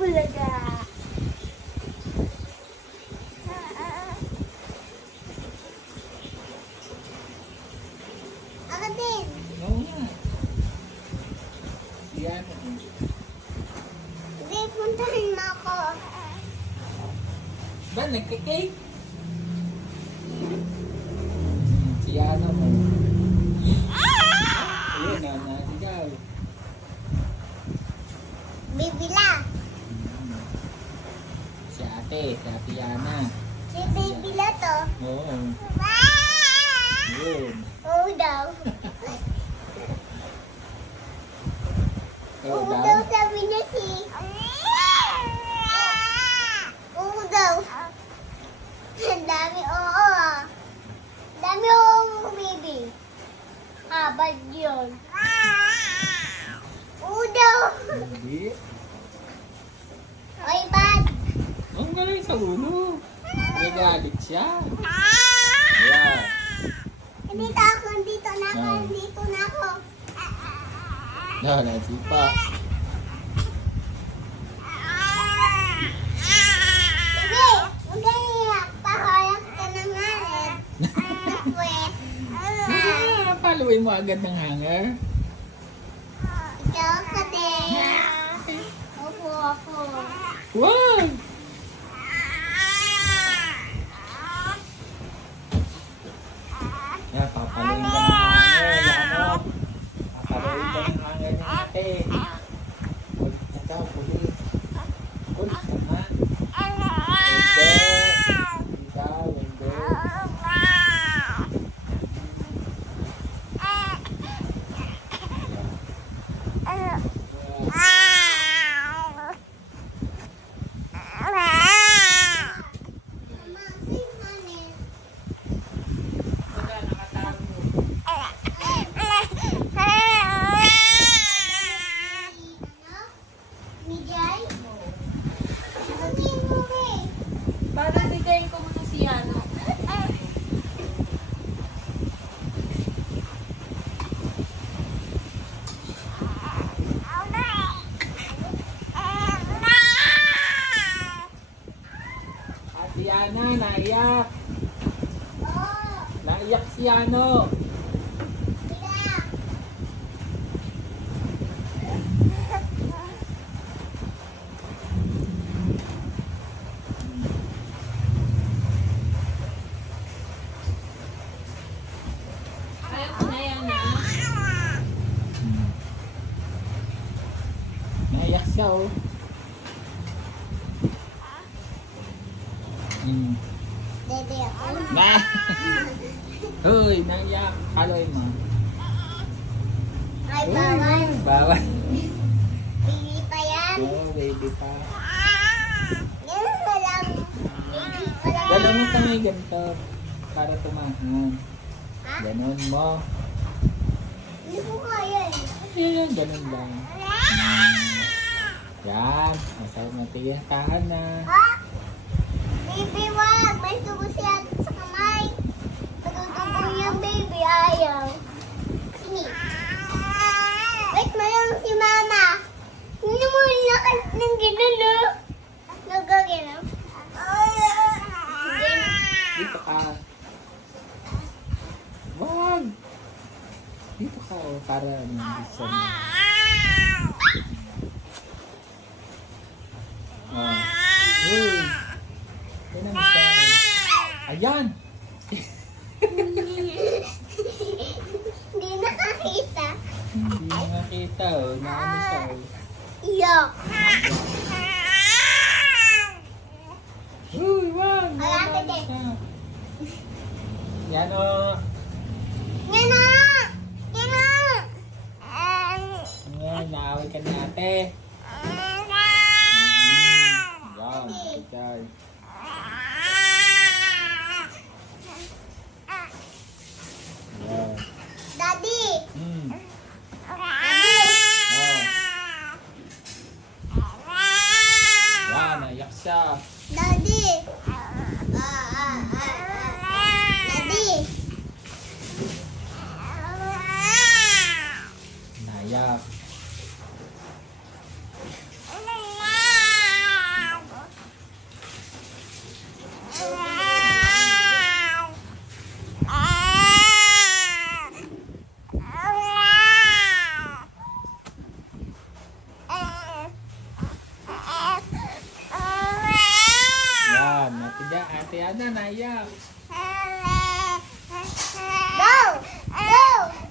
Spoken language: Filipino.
Bulaga. Ako din. Oo nga. Yan. Hindi, puntahan mo ako. Ba, nagka-cake? Si Yana mo. Ayun na, nasigaw. Bibila. Si ate Yana. Si Bibila to. Oo. Yun. Oo daw. Oo Oo daw. daw sabi niya si. Oo daw. Ang dami oo ah. Ang dami oo baby. Ah, bad yun. Oo daw. Hindi. Oy, bad. Ang galing sa ulo. Nagalit siya. Ayan. Dito ako, dito na ako, Ah. dito na ako. Nasipa. Sige, huwag ka iyak. Pahayak ka na nga eh. Tapos, Paluin mo agad ng hanger. ikaw ka din. Opo, ako. Wow! Yan, papaluin ka ng hanger. Yan o. Papaluin ka ng hanger ni ate. Kulit na daw, kulit. Kulit naman. Hindi. Hindi daw, hindi. Mama, sing honey. Wala, nakatago. Ano? Mijay? Sabihin mo eh. Parang bigayin ko muna si Yano. Ate Yana, naiyak. Oo, Naiyak si Yano. bila. Ayaw ko na yan na. Naiyak siya oh. Dede ako. Na! Hoy, naiyak. Kaloy mo. Ay, bawal. Bawal. Pili pa yan. Oh, baby pa. Yan na lang. Baby pa lang. Ganon mo kami ganito. Para tumahan. Ha? Ganon mo. Hindi ko kaya eh. Ayan, ganon lang. Yan. Masarap na tiyahan na. Ha? Baby, wag. May sugo siya sa kamay. Patutubo niya, baby. Ayaw. Sige. Wait, mayroon si mama. Hindi mo lakas ng ginano. Nagagano. Dito ka. Wag! Dito ka oh, para mag-isa mo. Oh. Uy! Yan ang gusto ko. Ayan! Hindi nakakita. Hindi mo nakita oh. Naano siya oh. Iyak. Uy! Wag! Wala ka Naano din. siya. Yan oh. Yan na! Yan na! Ayan, naaway ka ni ate. Yan, ikaw. Yan. Daddy! Hmm. Daddy! Oh. Yan, naiyak siya. Daddy! Daddy! Naiyak. Ate Ana naiyak. Go! Go!